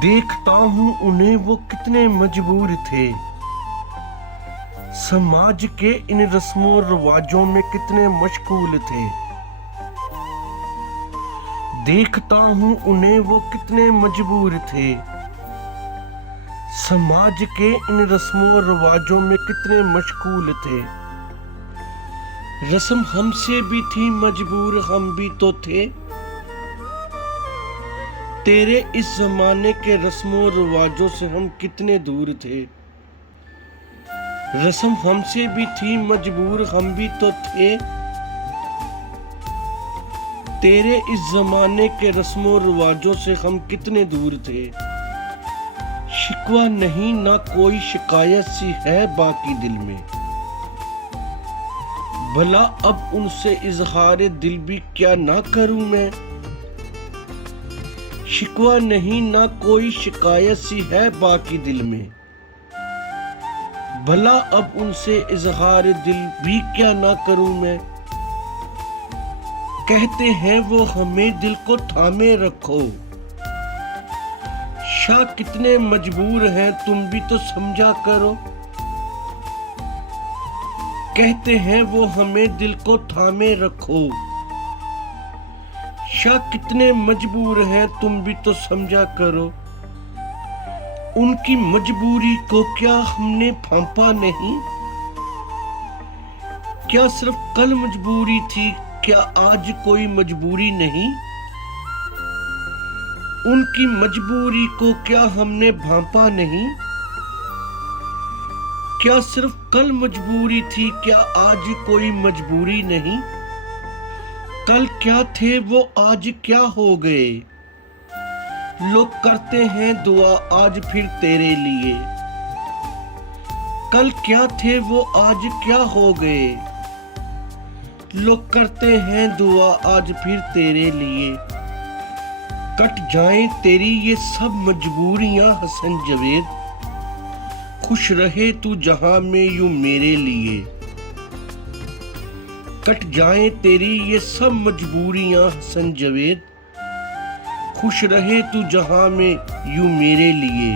देखता हूँ उन्हें वो कितने मजबूर थे, समाज के इन रस्मों रिवाजों में कितने मशगूल थे। देखता हूँ उन्हें वो कितने मजबूर थे, समाज के इन रस्मों रिवाजों में कितने मशगूल थे। रस्म हमसे भी थी मजबूर, हम भी तो थे। तेरे इस जमाने के रस्मों रिवाजों से हम कितने दूर थे। रस्म हमसे भी थी मजबूर, हम भी तो थे। तेरे इस जमाने के रस्मों रिवाजों से हम कितने दूर थे। शिकवा नहीं ना कोई शिकायत सी है बाकी दिल में, भला अब उनसे इजहार दिल भी क्या ना करूं मैं। शिकवा नहीं ना कोई शिकायत सी है बाकी दिल में, भला अब उनसे इजहार दिल भी क्या ना करूं मैं। कहते हैं वो हमें दिल को थामे रखो, शाह कितने मजबूर हैं तुम भी तो समझा करो। कहते हैं वो हमें दिल को थामे रखो, शाह कितने मजबूर हैं तुम भी तो समझा करो। उनकी मजबूरी को क्या हमने भांपा नहीं, क्या सिर्फ कल मजबूरी थी, क्या आज कोई मजबूरी नहीं। उनकी मजबूरी को क्या हमने भांपा नहीं, क्या सिर्फ कल मजबूरी थी, क्या आज कोई मजबूरी नहीं। कल क्या थे वो आज क्या हो गए, लोग करते हैं दुआ आज फिर तेरे लिए। कल क्या थे वो आज क्या हो गए, लोग करते हैं दुआ आज फिर तेरे लिए। कट जाएं तेरी ये सब मजबूरियां हसन जवेद, खुश रहे तू जहां में यूं मेरे लिए। कट जाएं तेरी ये सब मजबूरियां हसन जवेद, खुश रहे तू जहां में यूं मेरे लिए।